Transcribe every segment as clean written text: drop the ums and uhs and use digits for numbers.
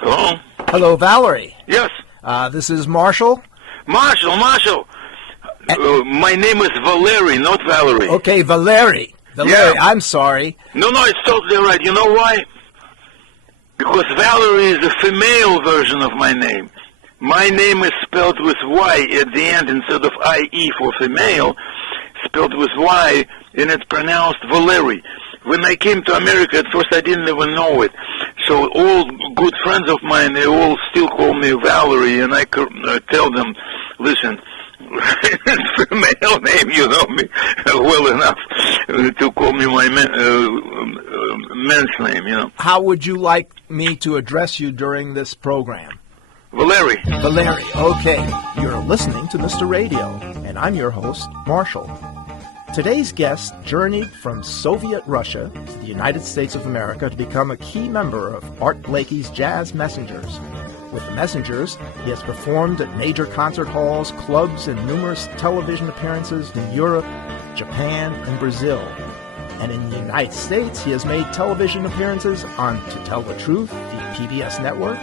Hello? Hello, Valery. Yes. This is Marshall. Marshall. My name is Valery, not Valery. Okay, Valery. Yeah. I'm sorry. No, it's totally right. You know why? Because Valery is a female version of my name. My name is spelled with Y at the end instead of I-E for female, spelled with Y, and it's pronounced Valery. When I came to America, at first I didn't even know it. So all good friends of mine, they all still call me Valery, and I tell them, listen, it's a female name, you know me well enough to call me my men's name, you know. How would you like me to address you during this program? Valery. Valery, okay. You're listening to Mr. Radio, and I'm your host, Marshall. Today's guest journeyed from Soviet Russia to the United States of America to become a key member of Art Blakey's Jazz Messengers. With the Messengers, he has performed at major concert halls, clubs, and numerous television appearances in Europe, Japan, and Brazil. And in the United States, he has made television appearances on To Tell the Truth, the PBS network,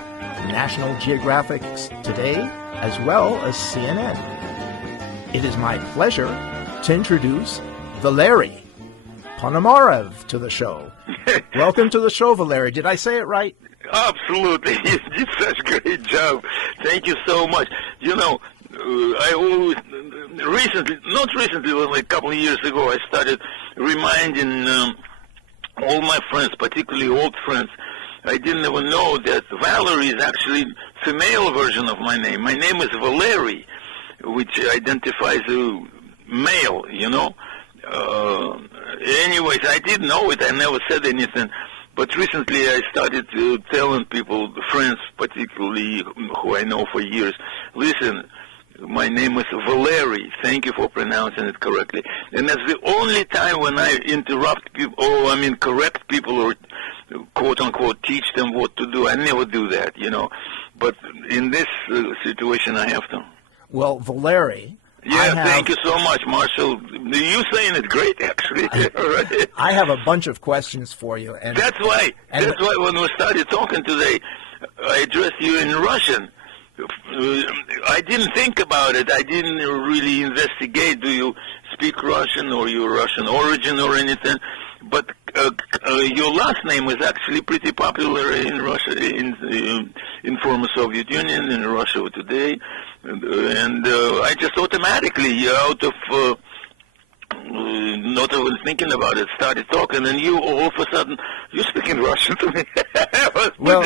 National Geographic Today, as well as CNN. It is my pleasure to introduce Valery Ponomarev to the show. Welcome to the show, Valery. Did I say it right? Absolutely. You did such a great job. Thank you so much. You know, I always, not recently, but like a couple of years ago, I started reminding all my friends, particularly old friends, I didn't even know that Valery is actually female version of my name. My name is Valery, which identifies a male, you know. Anyways, I didn't know it. I never said anything. But recently I started telling people, friends particularly who I know for years, listen, my name is Valery. Thank you for pronouncing it correctly. And that's the only time when I interrupt people, correct people or quote-unquote teach them what to do. I never do that, you know. But in this situation, I have to. Well, Valery... Thank you so much, Marshall. You saying it great, actually. Right? I have a bunch of questions for you. And That's why when we started talking today, I addressed you in Russian. I didn't think about it. I didn't really investigate. Do you speak Russian or your Russian origin or anything? But your last name was actually pretty popular in Russia, in former Soviet Union, in Russia today, and I just automatically, out of not even thinking about it, started talking, and you all of a sudden, you're speaking Russian to me. Well,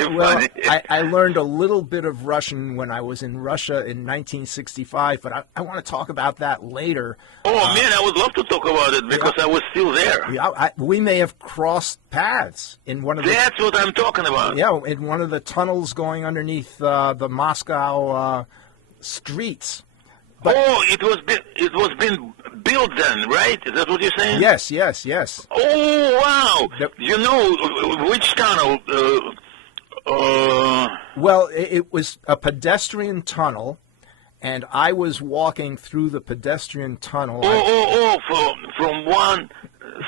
I learned a little bit of Russian when I was in Russia in 1965, but I want to talk about that later. Oh, man, I would love to talk about it because I was still there. Yeah, we may have crossed paths in one of the... That's what I'm talking about. Yeah, in one of the tunnels going underneath the Moscow streets. But, it was been built then, right? Is that what you're saying? Yes. Oh, wow! You know which tunnel? Well, it was a pedestrian tunnel, and I was walking through the pedestrian tunnel. From one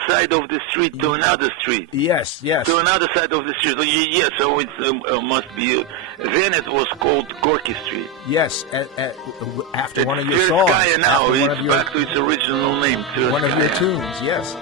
side of the street to another street. Yes. To another side of the street. So it must be. Then it was called Gorky Street. Yes, after one of your songs. Tverskaya now. It's back to its original name. Tverskaya. One of your tunes, yes.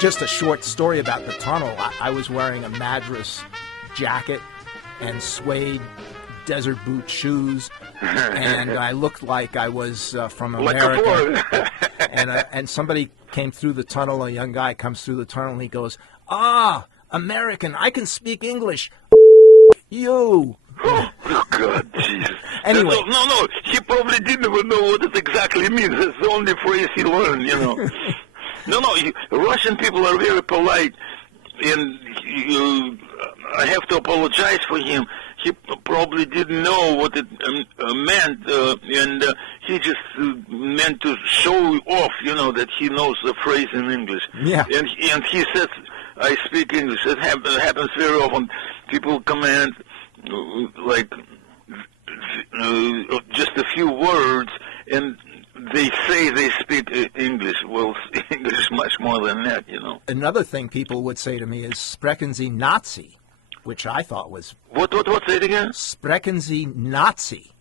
Just a short story about the tunnel. I was wearing a Madras jacket and suede desert boot shoes, and I looked like I was from America. And somebody came through the tunnel, a young guy comes through the tunnel, and he goes, American, I can speak English. You. Oh, God, Jesus. Anyway. No, he probably didn't even know what it exactly means. That's the only phrase he learned, No, Russian people are very polite, and I have to apologize for him. He probably didn't know what it meant, and he just meant to show off, that he knows the phrase in English. Yeah. And he says, I speak English. It happens very often. People command, just a few words, and they say they speak English. Well, English much more than that, Another thing people would say to me is "Sprechen Sie Nazi," which I thought was... What, say it again? "Sprechen Sie Nazi."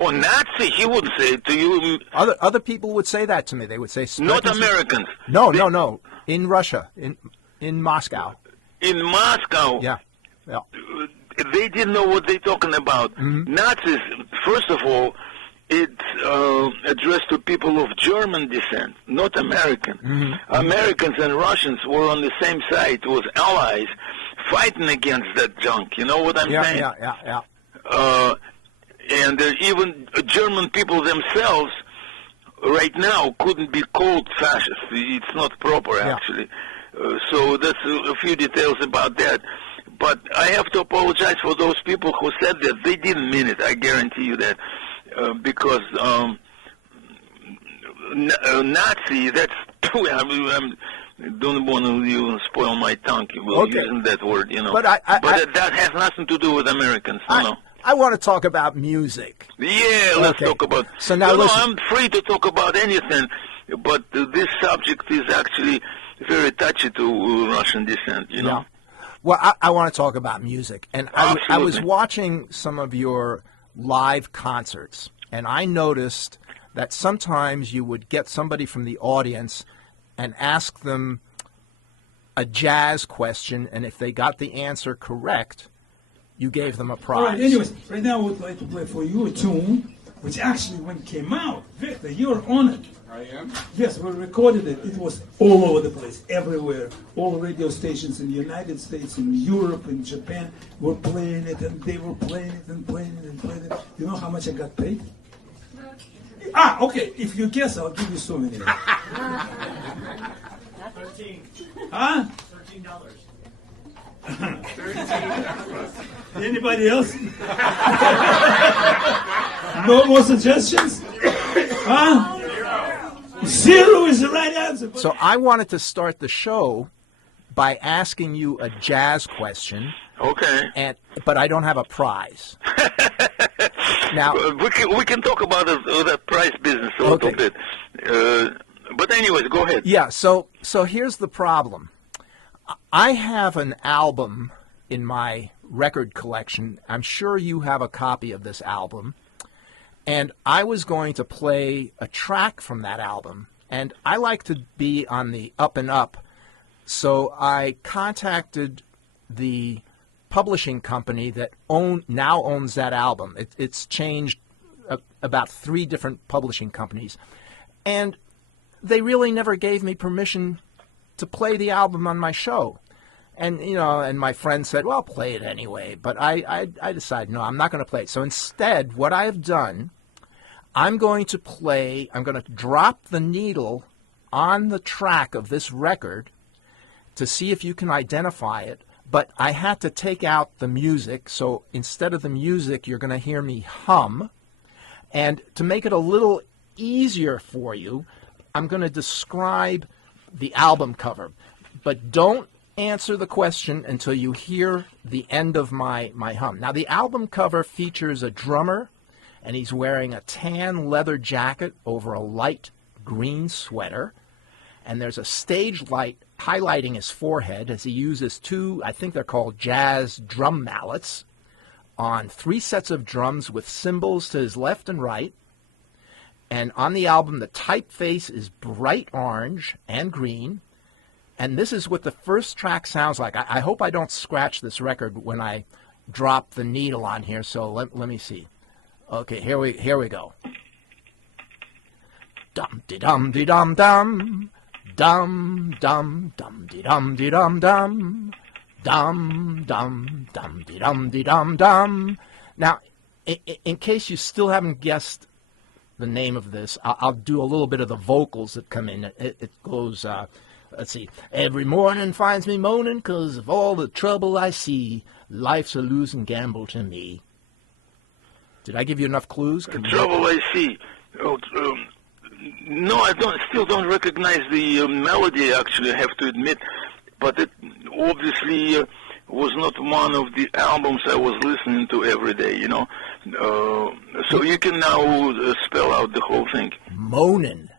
Oh, Nazi? He wouldn't say it to you. Other people would say that to me. They would say... Not Americans. No. In Russia. In Moscow. In Moscow? Yeah. They didn't know what they're talking about. Mm-hmm. Nazis, first of all, it's addressed to people of German descent, not American. Mm-hmm. Americans and Russians were on the same side, was allies, fighting against that junk. You know what I'm saying? Yeah. And even German people themselves, right now, couldn't be called fascist. It's not proper, actually. So that's a few details about that. But I have to apologize for those people who said that. They didn't mean it, I guarantee you that. Because Nazi, that's... I don't want to even spoil my tongue using that word, But that has nothing to do with Americans, I want to talk about music. Yeah, let's talk about... So now listen. I'm free to talk about anything, but this subject is actually very touchy to Russian descent, Yeah. Well, I want to talk about music. And I was watching some of your live concerts, and I noticed that sometimes you would get somebody from the audience and ask them a jazz question, and if they got the answer correct, you gave them a prize. All right, anyways, right now I would like to play for you a tune which actually, when it came out, Victor, you're on it. I am? Yes, we recorded it. It was all over the place, everywhere. All radio stations in the United States, in Europe, in Japan were playing it, and they were playing it and playing it and playing it. You know how much I got paid? Okay. If you guess, I'll give you so many. 13. Huh? $13. Anybody else? No more suggestions? Huh? Zero is the right answer. So I wanted to start the show by asking you a jazz question. Okay. But I don't have a prize. Now we can talk about the prize business a little bit. But anyways, go ahead. Yeah. So here's the problem. I have an album in my record collection. I'm sure you have a copy of this album. And I was going to play a track from that album. And I like to be on the up and up. So I contacted the publishing company that now owns that album. It's changed about 3 different publishing companies. And they really never gave me permission to play the album on my show. And, and my friend said, well, play it anyway. But I decided, no, I'm not going to play it. So instead, what I have done, I'm going to drop the needle on the track of this record to see if you can identify it. But I had to take out the music. So instead of the music, you're going to hear me hum. And to make it a little easier for you, I'm going to describe the album cover. But don't answer the question until you hear the end of my hum. Now, the album cover features a drummer, and he's wearing a tan leather jacket over a light green sweater. And there's a stage light highlighting his forehead as he uses 2, I think they're called jazz drum mallets, on 3 sets of drums with cymbals to his left and right. And on the album, the typeface is bright orange and green. And this is what the first track sounds like. I hope I don't scratch this record when I drop the needle on here, so let me see. Okay, here we go. Dum de dum de dum dum, dum dum dum de dum de dum dum, dum dum dum de dum de dum dum. Now, in case you still haven't guessed the name of this, I'll do a little bit of the vocals that come in. It goes, let's see. Every morning finds me moaning 'cause of all the trouble I see. Life's a losing gamble to me. Did I give you enough clues? The trouble I see. No, I still don't recognize the melody, actually, I have to admit. But it obviously was not one of the albums I was listening to every day, you know. So you can now spell out the whole thing. Moanin'.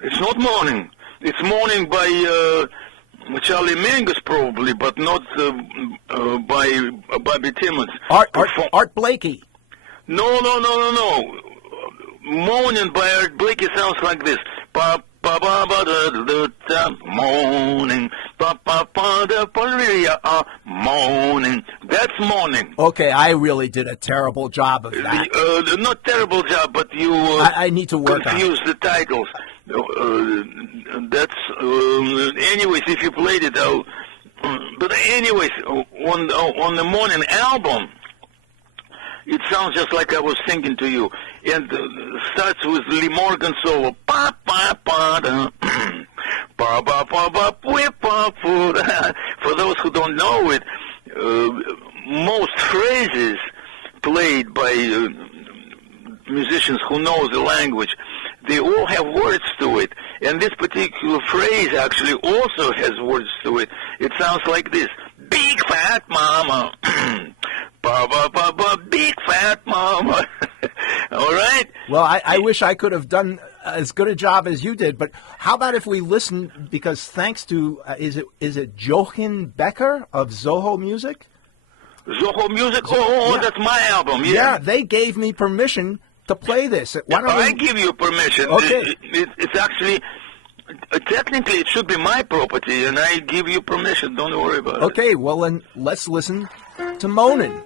It's not Moaning. It's Moaning by Charlie Mingus, probably, but not by Bobby Timmons. Art Blakey. No. Moaning by Art Blakey sounds like this. Pa pa ba ba da da da, moaning. Pa pa pa da pa moaning. That's moaning. Okay, I really did a terrible job of that. Not terrible job, but you I need to work confuse on the titles. That's anyways. If you played it, but anyways, on the Morning album, it sounds just like I was singing to you, and starts with Lee Morgan solo. Pa pa pa da, pa pa pa pa pa pa. For those who don't know it, most phrases played by musicians who know the language, they all have words to it. And this particular phrase actually also has words to it. It sounds like this. Big fat mama. Ba ba ba ba, big fat mama. All right? Well, I wish I could have done as good a job as you did, but how about if we listen, because thanks to, is it Jochen Becker of Zoho Music? Zoho Music? Oh, yeah. That's my album, Yeah, they gave me permission to play this. Why don't I give you permission. Okay. It's actually, technically it should be my property, and I give you permission. Don't worry about it. Okay, well then let's listen to Moanin'.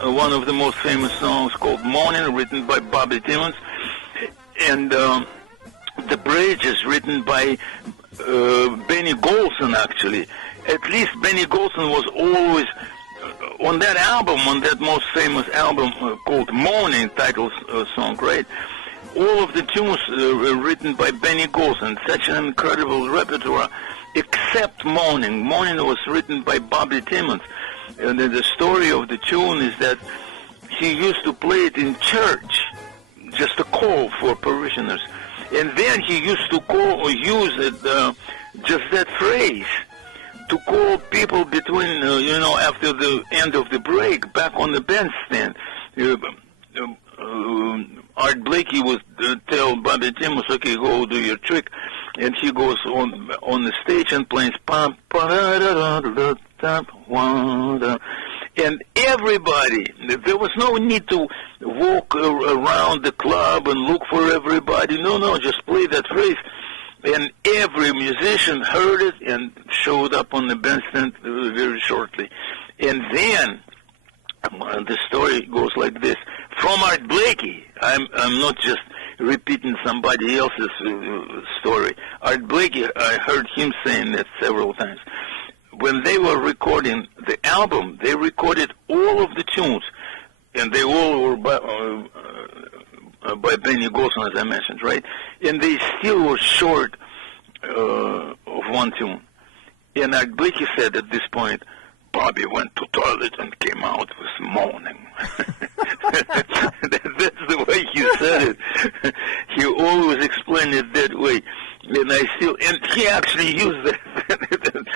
One of the most famous songs called Morning, written by Bobby Timmons, and the bridge is written by Benny Golson, actually. At least Benny Golson was always on that album, on that most famous album called Morning, title song, right? all of the tunes were written by Benny Golson, such an incredible repertoire, except Morning. Morning was written by Bobby Timmons. And the story of the tune is that he used to play it in church, just a call for parishioners. And then he used to call or use it, just that phrase, to call people between, after the end of the break, back on the bandstand. Art Blakey would tell Bobby Timmons, okay, go do your trick. And he goes on the stage and plays pam, and everybody, there was no need to walk around the club and look for everybody. No, just play that phrase. And every musician heard it and showed up on the bandstand very shortly. And then the story goes like this. From Art Blakey, I'm not just repeating somebody else's story. Art Blakey, I heard him saying that several times. When they were recording the album, they recorded all of the tunes, and they all were by Benny Golson, as I mentioned, right? And they still were short of one tune. And Art Blakey said at this point, Bobby went to toilet and came out with moaning. That's the way he said it. He always explained it that way. And he actually used that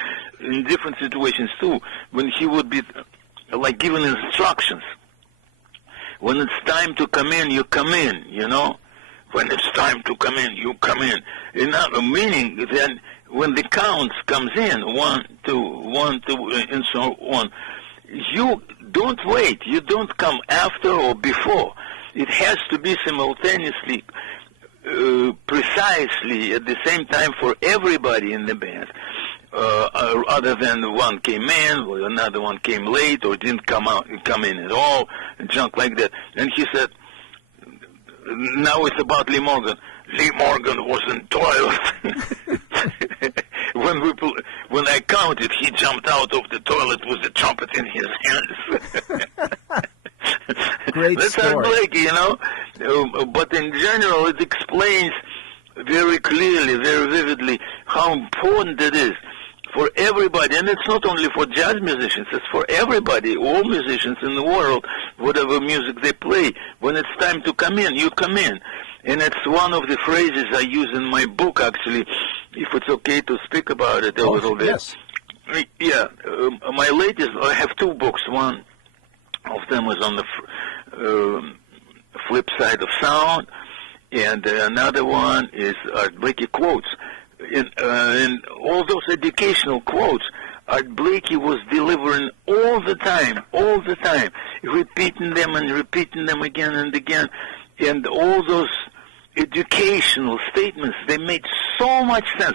in different situations too, when he would be like given instructions. When it's time to come in, you come in, When it's time to come in, you come in. Meaning that when the counts comes in, 1, 2, 1, 2, and so on, you don't wait. You don't come after or before. It has to be simultaneously, precisely at the same time for everybody in the band. Other than one came in, or another one came late, or didn't come in at all, and junk like that. And he said, now it's about Lee Morgan. Lee Morgan was in toilet. When I counted, he jumped out of the toilet with the trumpet in his hands. Great That's story. Art Blakey, but in general, it explains very clearly, very vividly, how important it is for everybody. And it's not only for jazz musicians, it's for everybody, all musicians in the world, whatever music they play. When it's time to come in, you come in. And it's one of the phrases I use in my book, actually, if it's okay to speak about it a little bit. Yes. Yeah, my latest, I have two books. One of them was on the flip side of sound, and another one is Art Blakey quotes. And all those educational quotes, Art Blakey was delivering all the time, repeating them and repeating them again and again. And all those educational statements, they made so much sense.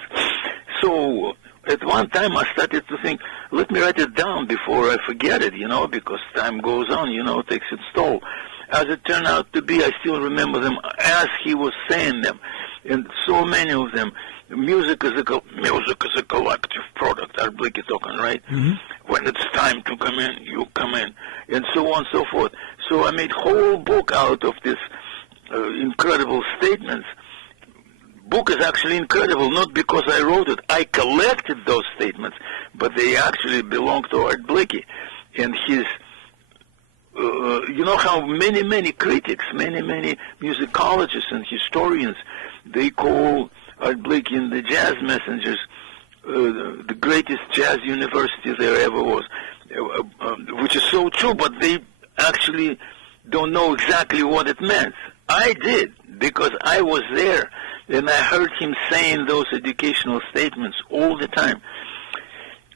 So at one time I started to think, let me write it down before I forget it, because time goes on, it takes its toll. As it turned out to be, I still remember them as he was saying them. And so many of them. Music is a collective product, Art Blakey talking, right? Mm-hmm. When it's time to come in, you come in, and so on and so forth. So I made whole book out of this incredible statements. Book is actually incredible, not because I wrote it. I collected those statements, but they actually belong to Art Blakey. And his, how many critics, many musicologists and historians, they call Art Blakey and the Jazz Messengers the greatest jazz university there ever was, which is so true, but they actually don't know exactly what it meant. I did, because I was there, and I heard him saying those educational statements all the time,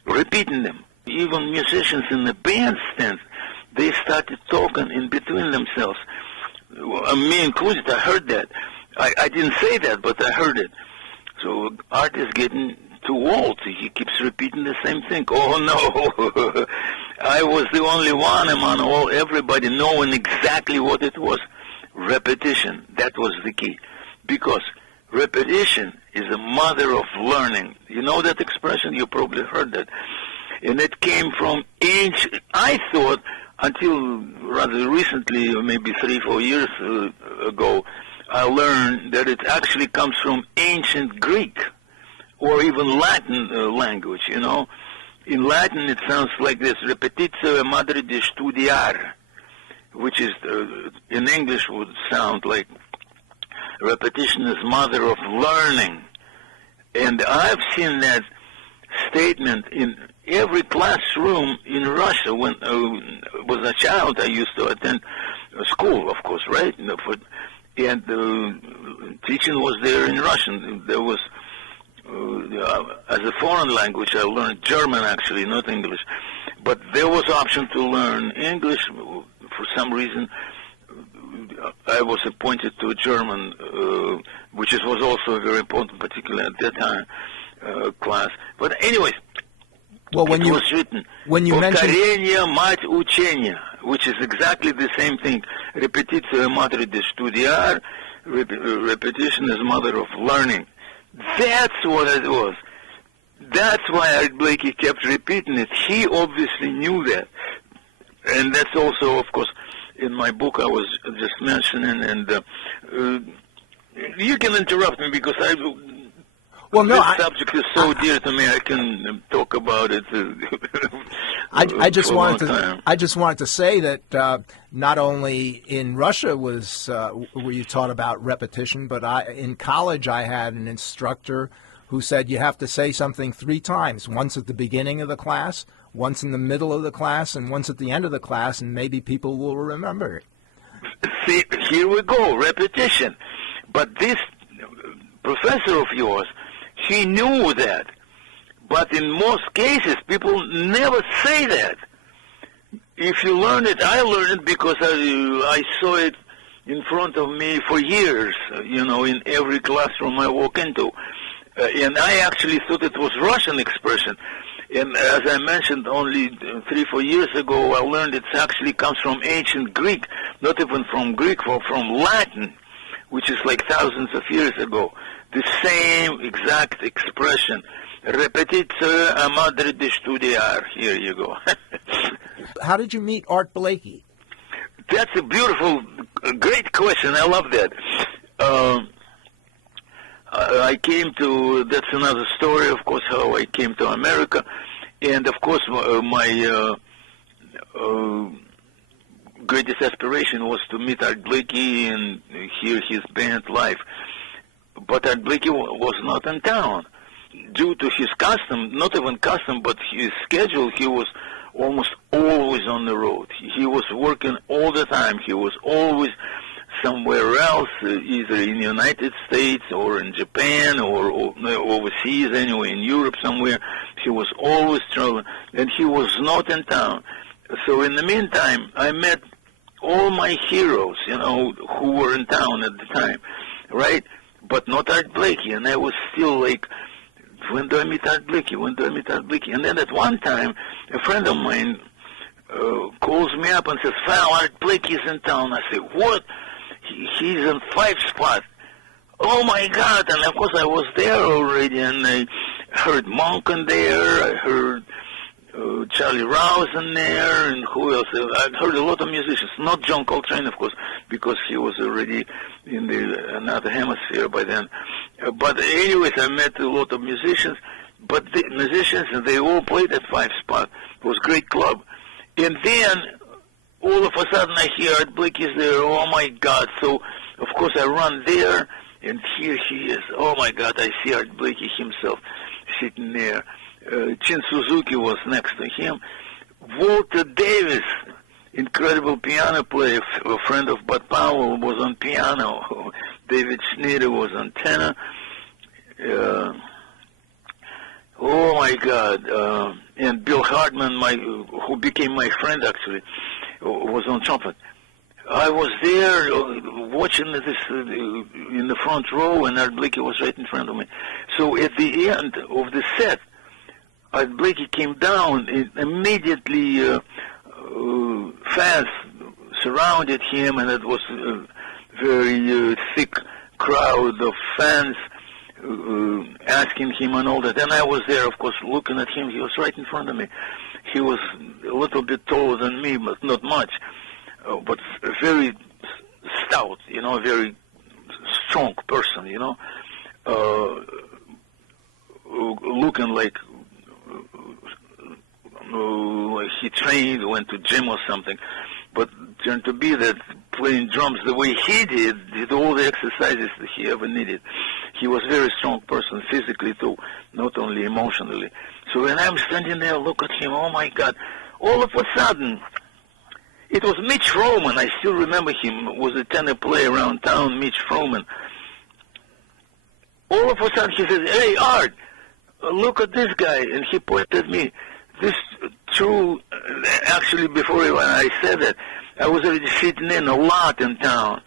repeating them. Even musicians in the bandstand, they started talking in between themselves. Me included, I heard that. I didn't say that, but I heard it. So Art is getting too old. He keeps repeating the same thing. Oh, no. I was the only one among everybody knowing exactly what it was. Repetition. That was the key. Because repetition is the mother of learning. You know that expression? You probably heard that. And it came from ancient, I thought, until rather recently, maybe 3-4 years ago, I learned that it actually comes from ancient Greek or even Latin language, you know. In Latin, it sounds like this: repetitio è madre di studiare, which is, in English, would sound like repetition is mother of learning. And I've seen that statement in every classroom in Russia. When I was a child, I used to attend school, of course, right? And teaching was there in Russian. There was, as a foreign language, I learned German, actually, not English. But there was option to learn English. For some reason, I was appointed to a German, which was also very important, particularly at that time, class. But anyways, well, when it was written, повторение мать учения, which is exactly the same thing. Repetitio mater de studiar, repetition is mother of learning. That's what it was. That's why Art Blakey kept repeating it. He obviously knew that. And that's also, of course, in my book I was just mentioning, and you can interrupt me because this subject is so dear to me. I can talk about it. I just wanted to say that not only in Russia were you taught about repetition, but in college I had an instructor who said you have to say something 3 times: once at the beginning of the class, once in the middle of the class, and once at the end of the class, and maybe people will remember it. See, here we go, repetition. But this professor of yours, he knew that. But in most cases, people never say that. If you learn it, I learned it because I saw it in front of me for years, in every classroom I walk into. And I actually thought it was Russian expression. And as I mentioned, only 3-4 years ago, I learned it actually comes from ancient Greek, not even from Greek, but from Latin, which is like thousands of years ago. The same exact expression. Repetitio è madre di studiar. Here you go. How did you meet Art Blakey? That's a beautiful, great question. I love that. I came to, that's another story, of course, how I came to America. And, of course, my greatest aspiration was to meet Art Blakey and hear his band live. But Art Blakey was not in town. Due to his custom, not even custom, but his schedule, he was almost always on the road. He was working all the time. He was always somewhere else, either in the United States or in Japan or overseas, anyway, in Europe somewhere. He was always traveling, and he was not in town. So in the meantime, I met all my heroes, who were in town at the time, right? But not Art Blakey, and I was still like, when do I meet Art Blakey? When do I meet Art Blakey? And then at one time, a friend of mine calls me up and says, "Val, Art Blakey's in town." I say, "What? He's in 5 spot." Oh my God! And of course I was there already, and I heard Monk in there. I heard Charlie Rouse in there, and who else? I heard a lot of musicians. Not John Coltrane, of course, because he was already in another hemisphere by then. But anyways, I met a lot of musicians. But the musicians, and they all played at 5 spot. It was a great club. And then all of a sudden I hear Art Blakey's there. Oh my God! So of course I run there, and here he is. Oh my God! I see Art Blakey himself sitting there. Chin Suzuki was next to him. Walter Davis, incredible piano player, a friend of Bud Powell, was on piano. David Schneider was on tenor. Oh my God! And Bill Hartman, who became my friend actually, was on trumpet. I was there watching this in the front row, and Art Blakey was right in front of me. So at the end of the set, Art Blakey came down, and immediately fans surrounded him, and it was a very thick crowd of fans asking him and all that. And I was there, of course, looking at him. He was right in front of me. He was a little bit taller than me, but not much, but very stout, very strong person, looking like he trained, went to gym or something, but turned to be that playing drums the way he did all the exercises that he ever needed. He was a very strong person, physically too, not only emotionally. So when I'm standing there, look at him, oh my God, all of a sudden, it was Mitch Froman, I still remember him, was a tenor player around town, Mitch Froman. All of a sudden he says, hey Art, look at this guy, and he pointed at me. This true, actually before I said that, I was already sitting in a lot in town,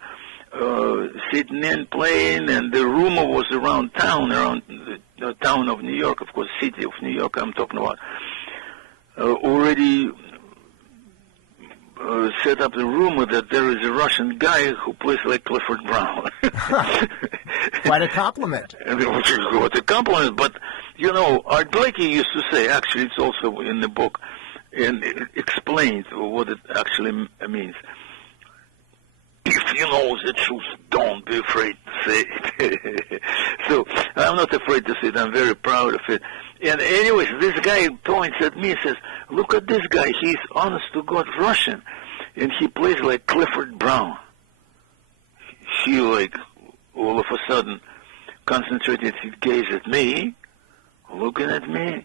sitting in, playing, and the rumor was around town, around the town of New York, of course, city of New York I'm talking about, already set up the rumor that there is a Russian guy who plays like Clifford Brown. Quite a compliment. What a compliment, but, Art Blakey used to say, actually it's also in the book, and it explains what it actually means. If you know the truth, don't be afraid to say it. So, I'm not afraid to say it, I'm very proud of it. And anyways, this guy points at me and says, look at this guy, he's honest to God Russian, and he plays like Clifford Brown. He, all of a sudden, concentrated his gaze at me, looking at me,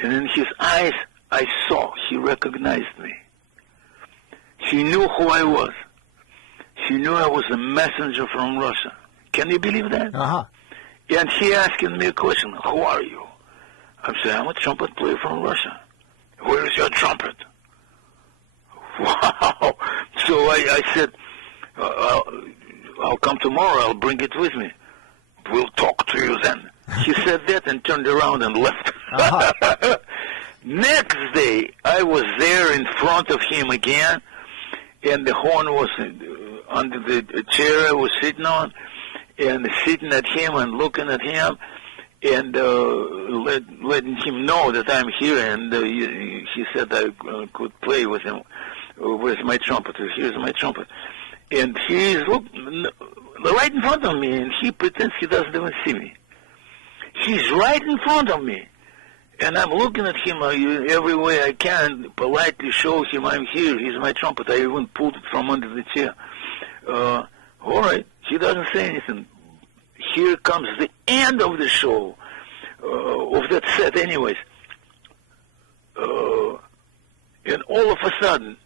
and in his eyes, I saw he recognized me. He knew who I was. He knew I was a messenger from Russia. Can you believe that? Uh-huh. And he asking me a question, who are you? I'm saying, I'm a trumpet player from Russia. Where is your trumpet? Wow. So I said, I'll come tomorrow, I'll bring it with me. We'll talk to you then. He said that and turned around and left. Uh-huh. Next day, I was there in front of him again, and the horn was under the chair I was sitting on, and sitting at him and looking at him, and letting him know that I'm here, and he said I could play with him. Where's my trumpet? Here's my trumpet. And he's right in front of me, and he pretends he doesn't even see me. He's right in front of me. And I'm looking at him every way I can, politely show him I'm here, he's my trumpet. I even pulled it from under the chair. All right, he doesn't say anything. Here comes the end of the show, of that set anyways. And all of a sudden,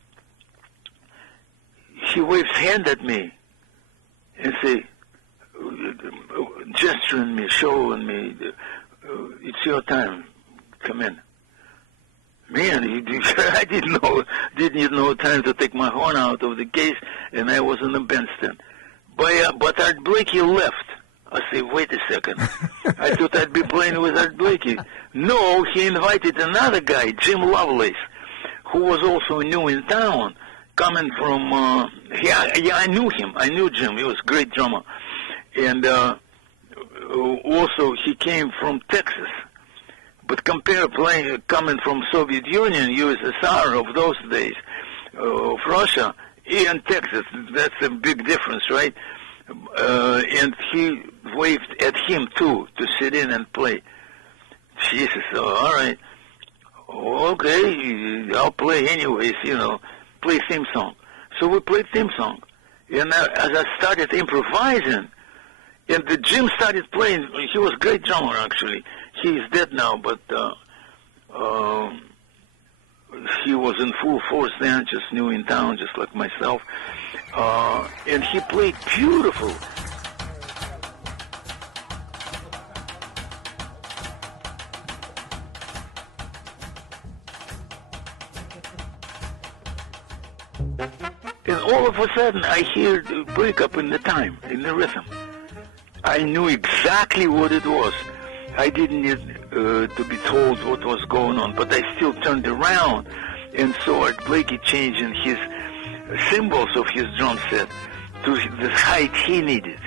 he waves hand at me and say, gesturing me, showing me, it's your time, come in. Man, I didn't know time to take my horn out of the case, and I was in the bandstand. But Art Blakey left. I say, wait a second. I thought I'd be playing with Art Blakey. No, he invited another guy, Jim Lovelace, who was also new in town, coming from, I knew him. I knew Jim. He was a great drummer. And also he came from Texas. But compare coming from Soviet Union, USSR of those days, of Russia, and Texas, that's a big difference, right? And he waved at him too, to sit in and play. Jesus, all right. Okay, I'll play anyways, play theme song. So we played theme song. And as I started improvising, and the Jim started playing, he was a great drummer actually. He's dead now, but he was in full force then, just new in town, just like myself. And he played beautiful. And all of a sudden, I hear the breakup in the time, in the rhythm. I knew exactly what it was. I didn't need to be told what was going on, but I still turned around and saw Art Blakey changing his symbols of his drum set to the height he needed.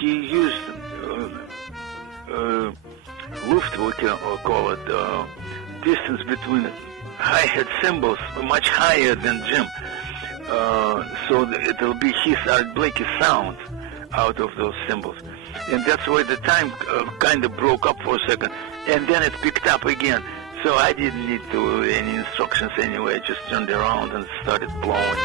He used luft, we call it, distance between hi-hat cymbals much higher than Jim. So it'll be his Art Blakey sound. out of those symbols. And that's why the time kind of broke up for a second, and then it picked up again. So I didn't need any instructions anyway. I just turned around and started blowing.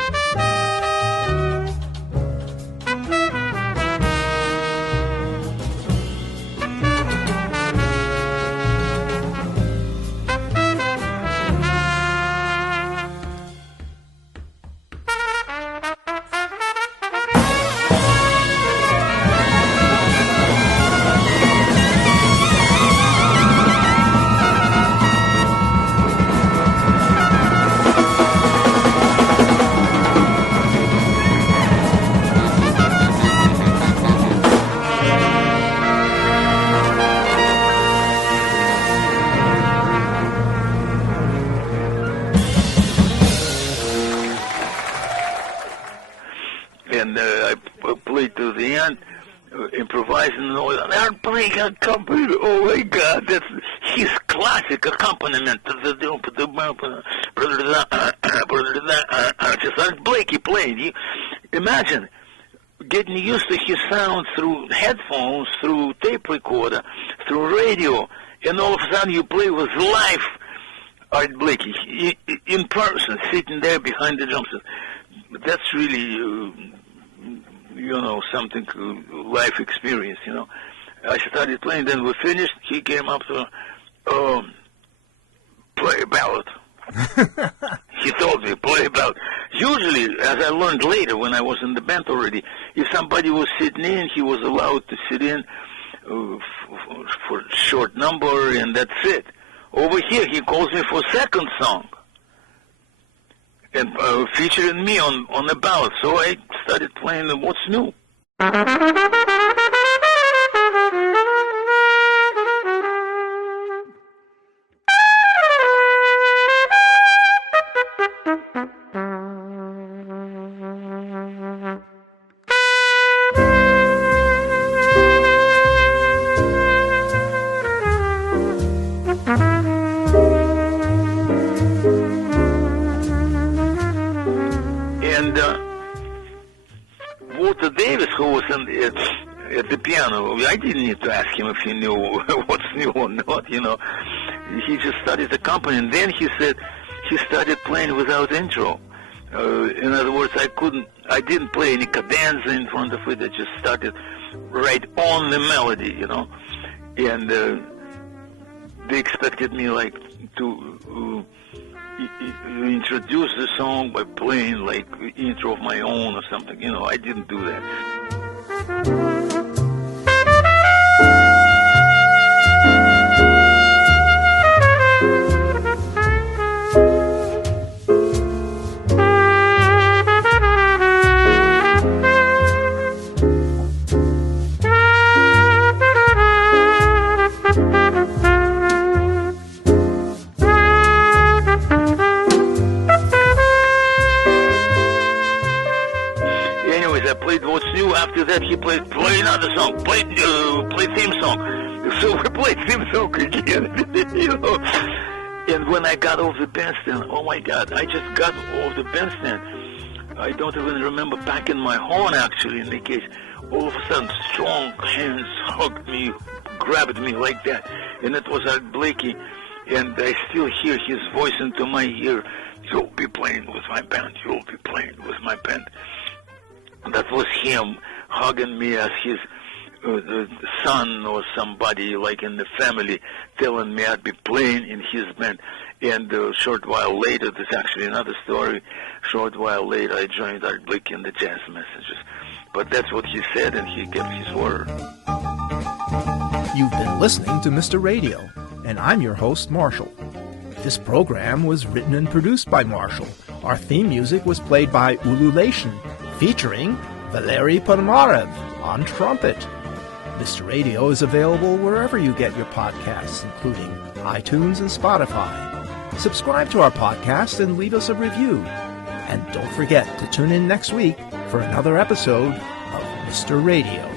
And I played to the end, improvising and all that. I'm playing accompaniment. Oh my God, that's his classic accompaniment. Just like Blakey playing. Imagine getting used to his sound through headphones, through tape recorder, through radio, and all of a sudden you play with live Art Blakey in person, sitting there behind the drum set. That's really, something, life experience, I started playing, then we finished, he came up to, play a ballad. He told me, play a ballad. Usually, as I learned later when I was in the band already, if somebody was sitting in, he was allowed to sit in for a short number, and that's it. Over here, he calls me for second song, and featuring me on the ballad. So I started playing the What's New. At the piano, I didn't need to ask him if he knew what's new or not, He just started accompanying. Then he said he started playing without intro. In other words, I didn't play any cadenza in front of it. I just started right on the melody, And they expected me to introduce the song by playing intro of my own or something. I didn't do that. After that, he play another song, play theme song. So we played theme song again, And when I got off the bandstand, oh my God, I just got off the bandstand. I don't even remember packing my horn actually in the case. All of a sudden, strong hands hugged me, grabbed me like that, and it was Art Blakey. And I still hear his voice into my ear. You'll be playing with my band. You'll be playing with my band. That was him hugging me as his son or somebody like in the family, telling me I'd be playing in his band. And a short while later, this is actually another story, short while later I joined Art Blakey in the Jazz Messages. But that's what he said, and he kept his word. You've been listening to Mr. Radio, and I'm your host, Marshall. This program was written and produced by Marshall. Our theme music was played by Ululation, featuring Valery Ponomarev on trumpet. Mr. Radio is available wherever you get your podcasts, including iTunes and Spotify. Subscribe to our podcast and leave us a review. And don't forget to tune in next week for another episode of Mr. Radio.